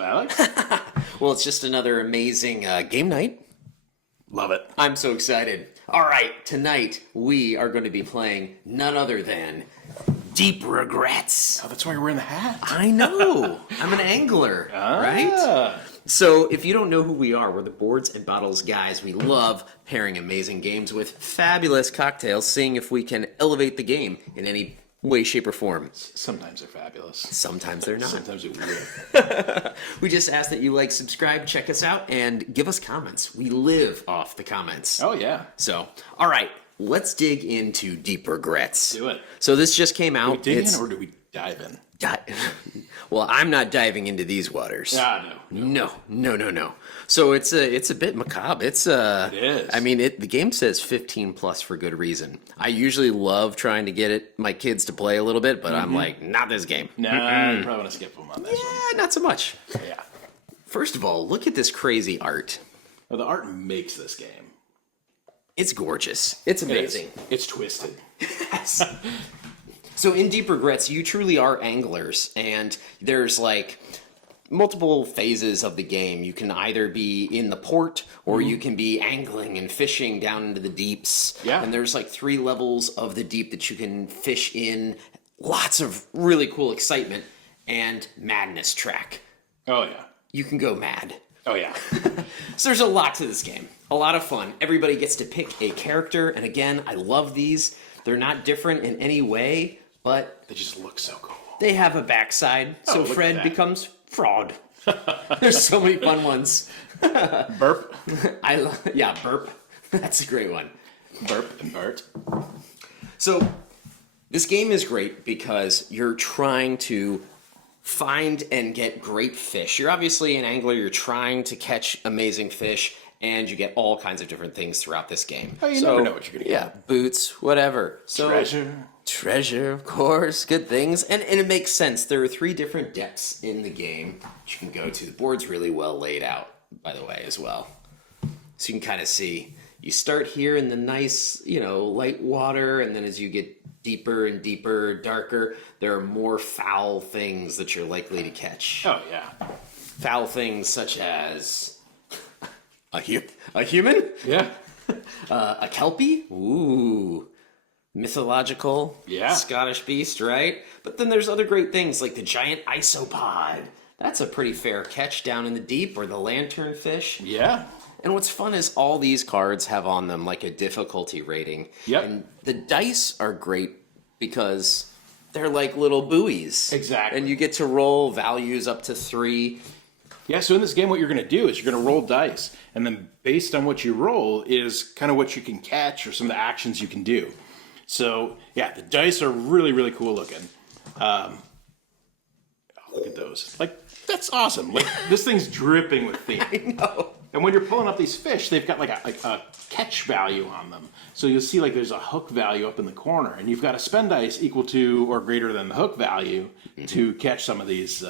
up, Alex? Well, it's just another amazing game night. Love it. I'm so excited. All right, tonight we are going to be playing none other than Deep Regrets. Oh, that's why you're wearing the hat. I know. I'm an angler, right? So if you don't know who we are, we're the Boards and Bottles guys. We love pairing amazing games with fabulous cocktails, seeing if we can elevate the game in any way, shape, or form. Sometimes they're fabulous. Sometimes they're not. Sometimes they're weird. We just ask that you like, subscribe, check us out, and give us comments. We live off the comments. Oh, yeah. So, all right, let's dig into Deep Regrets. Do it. So this just came out. Do we dig in or do we dive in? Well, I'm not diving into these waters. No. No. So it's a bit macabre. It is. I mean, the game says 15 plus for good reason. I usually love trying to get my kids to play a little bit, but I'm like, not this game. No, you probably want to skip them on this one. Yeah, not so much. Yeah. First of all, look at this crazy art. Well, the art makes this game. It's gorgeous. It's amazing. It's twisted. Yes. So in Deep Regrets, you truly are anglers, and there's like multiple phases of the game. You can either be in the port, or you can be angling and fishing down into the deeps. Yeah. And there's like 3 levels of the deep that you can fish in. Lots of really cool excitement and madness track. Oh, yeah. You can go mad. Oh, yeah. So there's a lot to this game. A lot of fun. Everybody gets to pick a character, and again, I love these. They're not different in any way, but They just look so cool. they have a backside, so look at Fred that. becomes Fraud. There's so many fun ones. Burp. Burp. That's a great one. Burp and Bart. So this game is great because you're trying to find and get great fish. You're obviously an angler. You're trying to catch amazing fish, and you get all kinds of different things throughout this game. Oh, you never know what you're going to get. Yeah, boots, whatever. So, Treasure, of course, good things. And it makes sense. There are 3 different depths in the game that you can go to. The board's really well laid out, by the way, as well. So you can kind of see. You start here in the nice, light water, and then as you get deeper and deeper, darker, there are more foul things that you're likely to catch. Oh, yeah. Foul things such as a human? Yeah. A kelpie? Ooh. Mythological, Scottish beast, right? But then there's other great things like the giant isopod. That's a pretty fair catch down in the deep, or the lanternfish. Yeah. And what's fun is all these cards have on them like a difficulty rating. Yep. And the dice are great because they're like little buoys. Exactly. And you get to roll values up to 3. Yeah, so in this game, what you're going to do is you're going to roll dice. And then based on what you roll is kind of what you can catch or some of the actions you can do. So, yeah, the dice are really, really cool looking. Look at those. Like, that's awesome. Like, this thing's dripping with theme. I know. And when you're pulling up these fish, they've got like a catch value on them. So you'll see like there's a hook value up in the corner. And you've got to spend dice equal to or greater than the hook value to catch some of these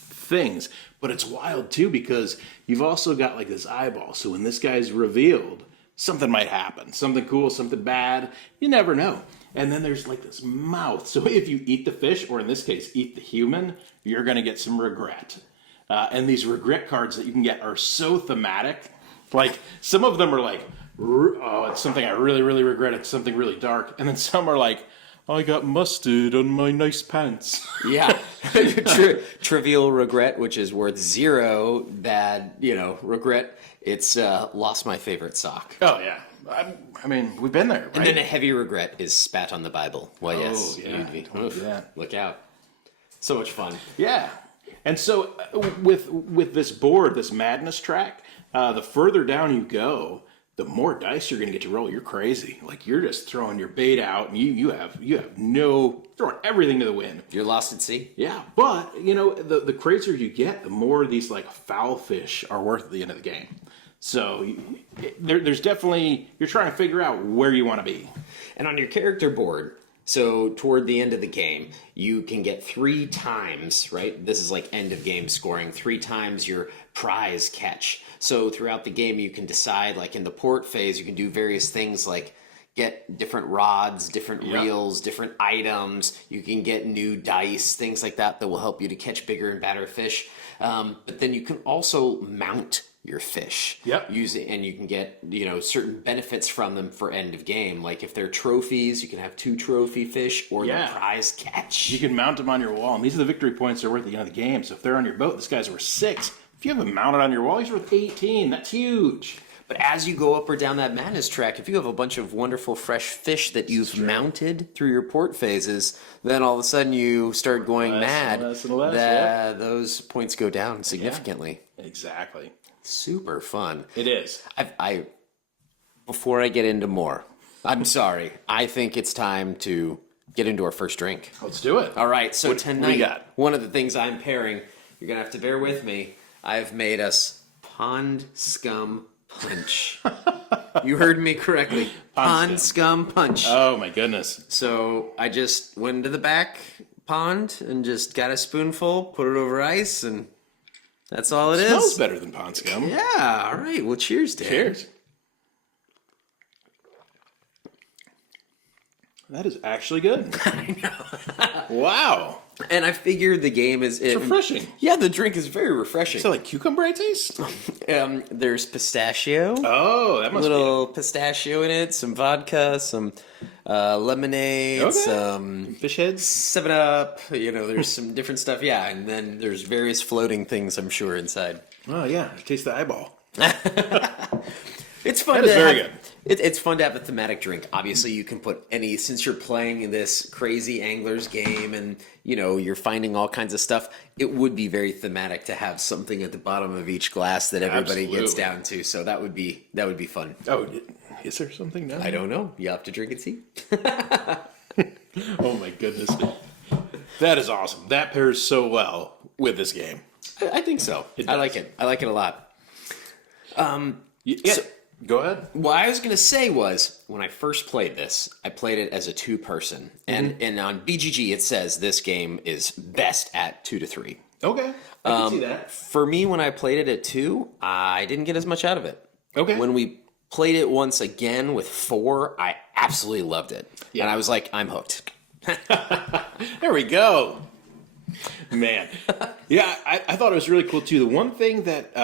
things. But it's wild, too, because you've also got like this eyeball. So when this guy's revealed, something might happen. Something cool, something bad. You never know. And then there's like this mouth. So if you eat the fish, or in this case, eat the human, you're going to get some regret. And these regret cards that you can get are so thematic. Like, some of them are like, oh, it's something I really, really regret. It's something really dark. And then some are like, I got mustard on my nice pants. Yeah. Trivial regret, which is worth 0. Bad, regret. It's lost my favorite sock. Oh, yeah. I mean, we've been there, right? And then a heavy regret is spat on the Bible. Well, yes. Yeah. Look out. So much fun. Yeah. And so with this board, this madness track, the further down you go, the more dice you're going to get to roll. You're crazy. Like, you're just throwing your bait out, and you have throwing everything to the wind. You're lost at sea. Yeah, but the crazier you get, the more these like foul fish are worth at the end of the game. So there's definitely, you're trying to figure out where you want to be. And on your character board, so toward the end of the game, you can get 3 times, right? This is like end of game scoring, 3 times your prize catch. So throughout the game, you can decide, like in the port phase, you can do various things like get different rods, different reels, different items. You can get new dice, things like that will help you to catch bigger and badder fish. But then you can also mount your fish. And you can get, certain benefits from them for end of game. Like if they're trophies, you can have 2 trophy fish or the prize catch. You can mount them on your wall, and these are the victory points they're worth at the end of the game. So if they're on your boat, this guy's worth 6. If you have them mounted on your wall, he's worth 18. That's huge. But as you go up or down that madness track, if you have a bunch of wonderful fresh fish that you've mounted through your port phases, then all of a sudden you start going mad. Those points go down significantly. Yeah, exactly. Super fun. It is. Before I get into more, I'm sorry. I think it's time to get into our first drink. Let's do it. All right. So tonight, what do you got? One of the things I'm pairing, you're going to have to bear with me. I've made us Pond Scum Punch. You heard me correctly. Pond Scum Punch. Oh my goodness. So I just went into the back pond and just got a spoonful, put it over ice, and that's all it is. Smells better than pond scum. Yeah, all right. Well, cheers, Dan. Cheers. That is actually good. I know. Wow. And I figured the game is... It's refreshing. Yeah, the drink is very refreshing. Is it like cucumber I taste? There's pistachio. Oh, that must be... little pistachio in it, some vodka, some lemonade, some... Fish heads? 7-Up. There's some different stuff. Yeah, and then there's various floating things, I'm sure, inside. Oh, yeah. Taste the eyeball. It's fun. That is very good. It's fun to have a thematic drink. Obviously, you can put any, since you're playing in this crazy anglers game and, you're finding all kinds of stuff, it would be very thematic to have something at the bottom of each glass that everybody gets down to. So that would be fun. Oh, is there something now? I don't know. You have to drink and see. Oh my goodness. That is awesome. That pairs so well with this game. I think so. I like it. I like it a lot. Go ahead. What I was going to say was, when I first played this, I played it as a 2-person. And on BGG, it says this game is best at 2 to 3. Okay. I can see that. For me, when I played it at 2, I didn't get as much out of it. Okay. When we played it once again with 4, I absolutely loved it. Yeah. And I was like, I'm hooked. There we go. Man. Yeah, I thought it was really cool, too. The one thing that...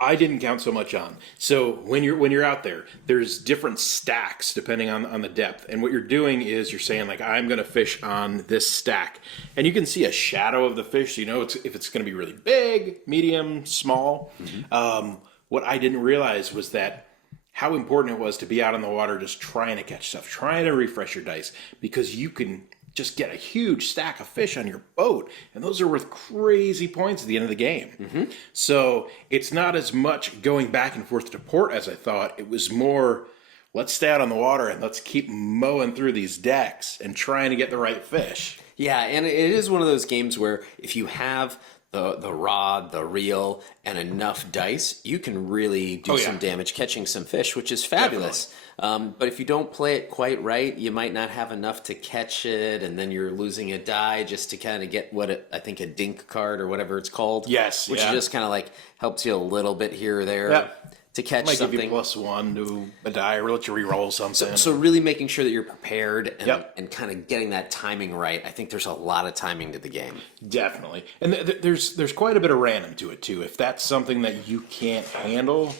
I didn't count so much on. So when you're out there, there's different stacks depending on the depth. And what you're doing is you're saying like, I'm going to fish on this stack, and you can see a shadow of the fish. If it's going to be really big, medium, small. Mm-hmm. What I didn't realize was that how important it was to be out on the water, just trying to catch stuff, trying to refresh your dice, because you can just get a huge stack of fish on your boat, and those are worth crazy points at the end of the game. Mm-hmm. So it's not as much going back and forth to port as I thought. It was more, let's stay out on the water and let's keep mowing through these decks and trying to get the right fish. Yeah, and it is one of those games where if you have the rod, the reel, and enough dice, you can really do some damage catching some fish, which is fabulous. But if you don't play it quite right, you might not have enough to catch it, and then you're losing a die just to kind of get I think a dink card or whatever it's called. Yes, which just kind of like helps you a little bit here or there to catch might something. Give you +1 to a die, or let you re-roll something. So really making sure that you're prepared and kind of getting that timing right. I think there's a lot of timing to the game. Definitely, and there's quite a bit of random to it too. If that's something that you can't handle,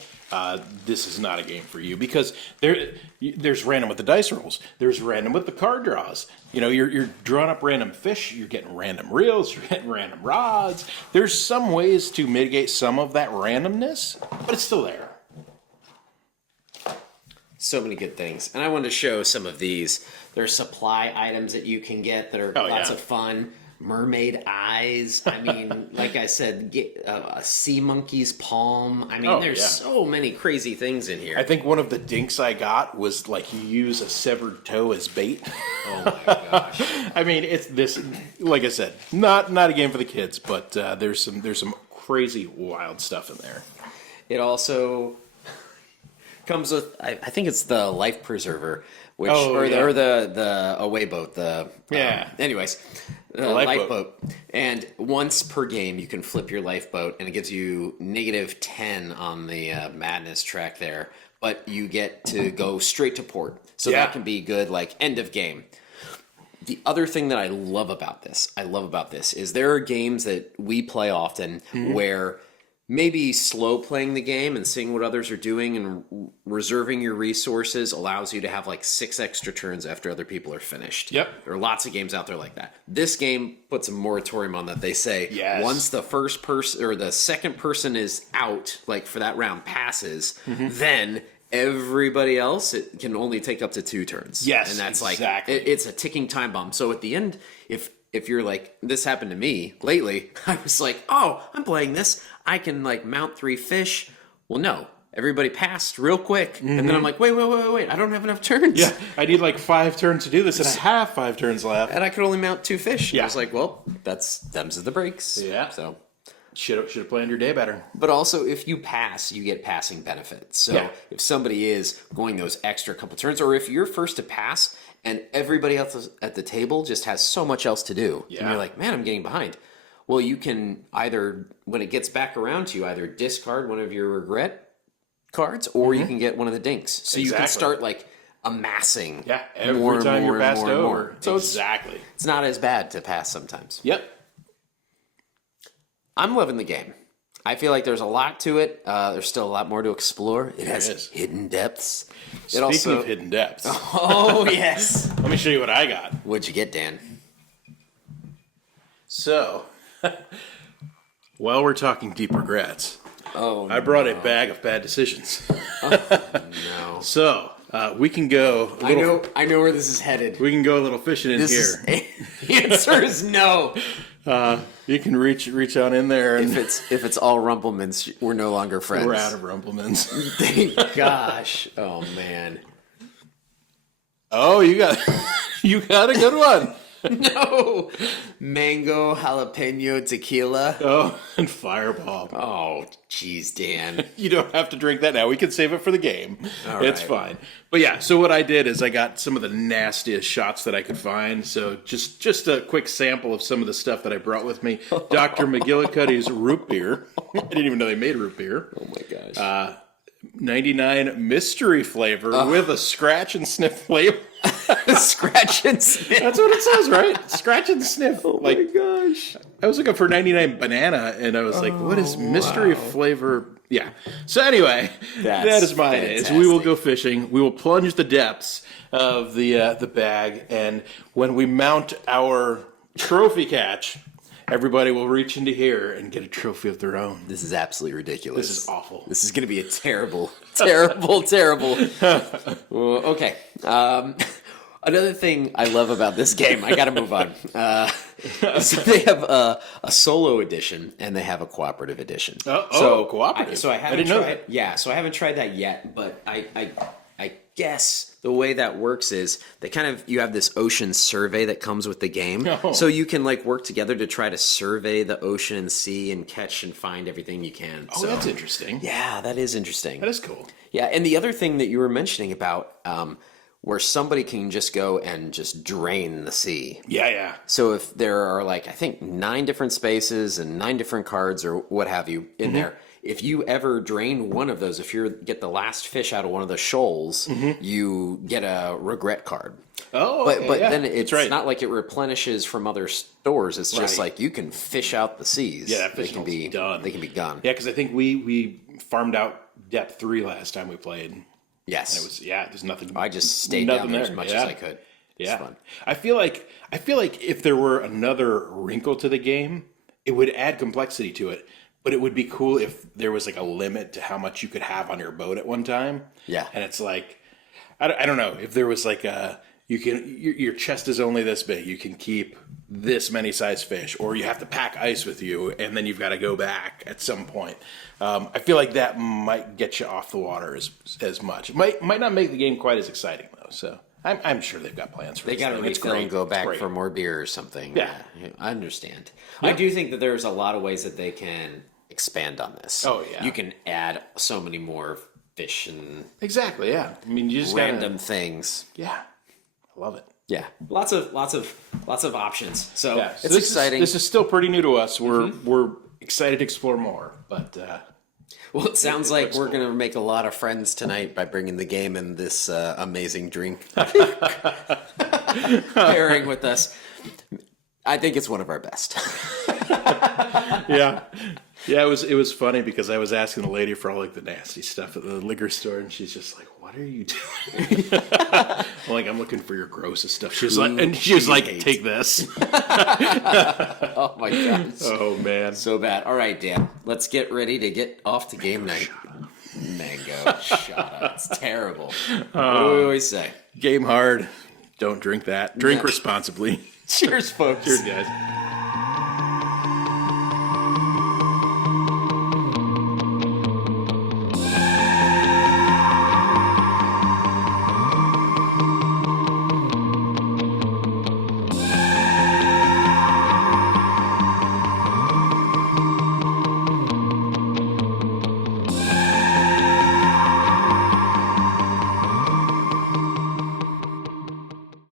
this is not a game for you, because there's random with the dice rolls. There's random with the card draws. You're drawing up random fish. You're getting random reels. You're getting random rods. There's some ways to mitigate some of that randomness, but it's still there. So many good things. And I wanted to show some of these. There's supply items that you can get that are lots of fun. Mermaid eyes. I mean, like I said, get a sea monkey's palm. I mean, there's so many crazy things in here. I think one of the dinks I got was like you use a severed toe as bait. Oh my gosh. I mean, it's this, like I said, not a game for the kids, but there's some crazy wild stuff in there. It also comes with, I think it's the life preserver, which or the away boat. Anyways, the lifeboat. And once per game, you can flip your lifeboat, and it gives you -10 on the madness track there. but you get to go straight to port. So that can be good, like end of game. The other thing that I love about this is there are games that we play often where maybe slow playing the game and seeing what others are doing and reserving your resources allows you to have like 6 extra turns after other people are finished. Yep. There are lots of games out there like that. This game puts a moratorium on that. They say once the first person or the second person is out, like for that round passes, then everybody else it can only take up to 2 turns. Yes, and that's exactly. like it's a ticking time bomb. So at the end, if you're like, this happened to me lately, I was like, oh, I'm playing this. I can like mount 3 fish. Well, no, everybody passed real quick. And then I'm like, wait, I don't have enough turns. Yeah, I need like 5 turns to do this, and I have 5 turns left. And I could only mount 2 fish. Yeah. I was like, well, them's the breaks. Yeah. So. Should have planned your day better. But also, if you pass, you get passing benefits. So if somebody is going those extra couple turns, or if you're first to pass and everybody else at the table just has so much else to do, and you're like, man, I'm getting behind. Well, you can either, when it gets back around to you, either discard one of your regret cards, or you can get one of the dinks. So you can start like amassing every time you're passed over. So exactly. It's not as bad to pass sometimes. Yep. I'm loving the game. I feel like there's a lot to it. There's still a lot more to explore. It has hidden depths. Speaking of hidden depths. Oh, yes. Let me show you what I got. What'd you get, Dan? So, while we're talking deep regrets, I brought a bag of bad decisions. No. So, we can go. I know where this is headed. We can go a little fishing in here. The answer is no. You can reach on in there, and If it's all Rumplemans, we're no longer friends. we're out of Rumplemans. Thank gosh. Oh man. Oh, you got a good one. No. Mango jalapeno tequila. Oh, and Fireball. Oh, jeez, Dan. You don't have to drink that now. We can save it for the game. All It's right. fine. But yeah, so what I did is I got some of the nastiest shots that I could find. So just a quick sample of some of the stuff that I brought with me. Dr. McGillicuddy's root beer. I didn't even know they made root beer. Oh my gosh. 99 mystery flavor with a scratch and sniff flavor. Scratch and sniff. That's what it says, right? Scratch and sniff. Oh my gosh. I was looking for 99 banana, and I was like, what is mystery flavor? Yeah. So anyway, that is my days. We will go fishing. We will plunge the depths of the bag, and when we mount our trophy catch, everybody will reach into here and get a trophy of their own. This is absolutely ridiculous. This is awful. This is going to be a terrible, terrible. Well, okay. Another thing I love about this game, I got to move on. So they have a solo edition and they have a cooperative edition. Cooperative. I haven't didn't know tried. that. Yeah, so I haven't tried that yet, but I guess the way that works is they you have this ocean survey that comes with the game. Oh. So you can like work together to try to survey the ocean and sea and catch and find everything you can. Oh, that's interesting. Yeah, that is interesting. That is cool. Yeah, and the other thing that you were mentioning about where somebody can just go and just drain the sea. Yeah. So if there are like, I think 9 different spaces and 9 different cards or what have you in there, if you ever drain one of those, if you get the last fish out of one of the shoals, you get a regret card. Oh, But then it's not like it replenishes from other stores. It's just like you can fish out the seas. Yeah, that fish can be done. They can be gone. Yeah, because I think we farmed out depth 3 last time we played. Yes. And it was there's nothing. I just stayed down there as much as I could. It's fun. I feel like if there were another wrinkle to the game, it would add complexity to it. But it would be cool if there was like a limit to how much you could have on your boat at one time. Yeah. And it's like, I don't know, if there was like your chest is only this big, you can keep this many size fish, or you have to pack ice with you, and then you've got to go back at some point. I feel like that might get you off the water as much. It might not make the game quite as exciting though. So I'm sure they've got plans for They this got to thing. It's refill and great. go It's back great. for more beer or something. Yeah. I understand. I do think that there's a lot of ways that they can expand on this. Oh, yeah. You can add so many more fish and Exactly. Yeah. I mean, you just random things. Yeah. I love it. Yeah. Lots of options. So Yeah. So it's exciting. This is still pretty new to us. We're excited to explore more, but Well, it sounds like we're going to make a lot of friends tonight by bringing the game and this amazing drink pairing with us. I think it's one of our best. Yeah. Yeah, it was funny because I was asking the lady for all like the nasty stuff at the liquor store, and she's just like, "What are you doing?" I'm like, "I'm looking for your grossest stuff." She was like, "Take this." Oh my god. Oh man. So bad. All right, Dan. Let's get ready to get off to game night. Mango. Shut up. It's terrible. What do we always say? Game hard. Don't drink that. Drink responsibly. Cheers, folks. Cheers, guys.